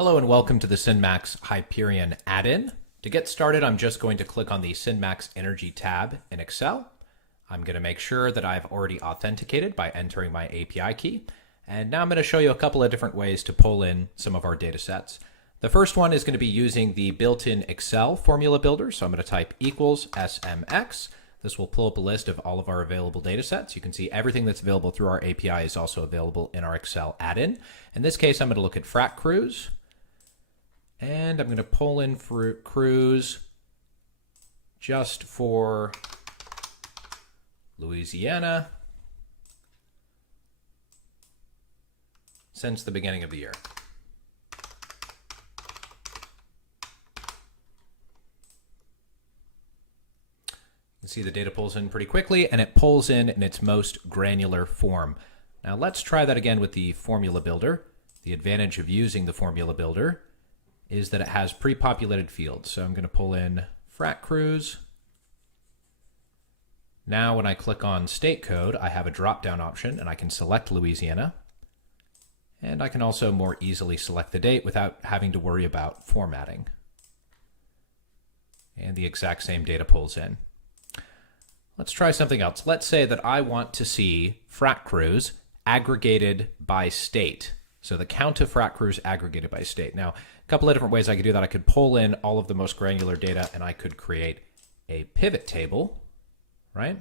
Hello and welcome to the SynMax Hyperion add-in. To get started, I'm just going to click on the SynMax Energy tab in Excel. I'm going to make sure that I've already authenticated by entering my API key. And now I'm going to show you a couple of different ways to pull in some of our data sets. The first one is going to be using the built-in Excel formula builder. So I'm going to type equals SMX. This will pull up a list of all of our available data sets. You can see everything that's available through our API is also available in our Excel add-in. In this case, I'm going to look at frac crews. And I'm going to pull in for crews just for Louisiana since the beginning of the year. You can see the data pulls in pretty quickly, and it pulls in its most granular form. Now let's try that again with the formula builder. The advantage of using the formula builder is that it has pre-populated fields. So I'm going to pull in frac crews. Now when I click on state code, I have a drop-down option and I can select Louisiana. And I can also more easily select the date without having to worry about formatting. And the exact same data pulls in. Let's try something else. Let's say that I want to see frac crews aggregated by state. So the count of frac crews aggregated by state. Now, a couple of different ways I could do that. I could pull in all of the most granular data and I could create a pivot table, right?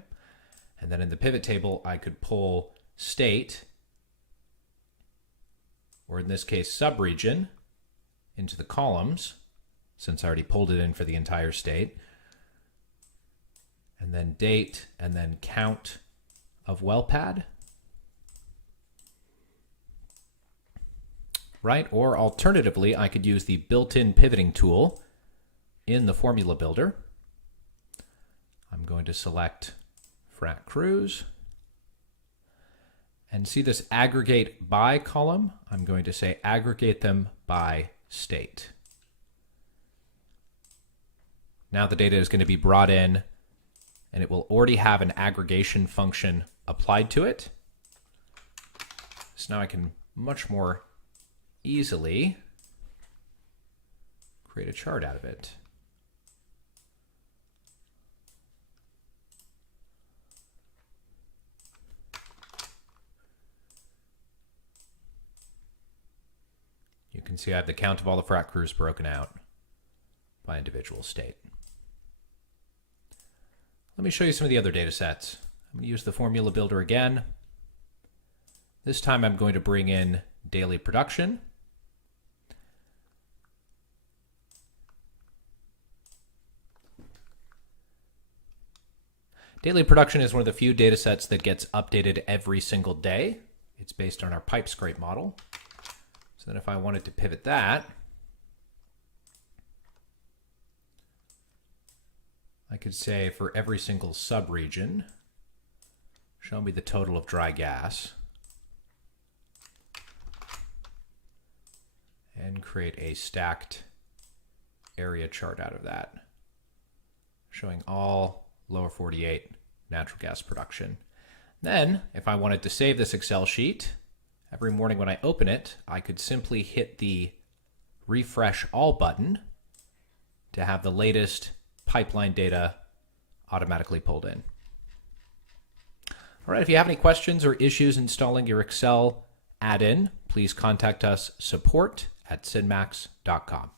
And then in the pivot table, I could pull state, or in this case, subregion, into the columns, since I already pulled it in for the entire state. And then date, and then count of well pad. Right? Or alternatively, I could use the built-in pivoting tool in the formula builder. I'm going to select frac crews and see this aggregate by column. I'm going to say aggregate them by state. Now the data is going to be brought in and it will already have an aggregation function applied to it. So now I can much more easily create a chart out of it. You can see I have the count of all the frac crews broken out by individual state. Let me show you some of the other data sets. I'm going to use the formula builder again. This time I'm going to bring in daily production. Daily production is one of the few data sets that gets updated every single day. It's based on our pipe scrape model. So then if I wanted to pivot that, I could say for every single subregion, show me the total of dry gas, and create a stacked area chart out of that, showing all lower 48 natural gas production. Then, if I wanted to save this Excel sheet, every morning when I open it, I could simply hit the refresh all button to have the latest pipeline data automatically pulled in. All right, if you have any questions or issues installing your Excel add-in, please contact us support@synmax.com.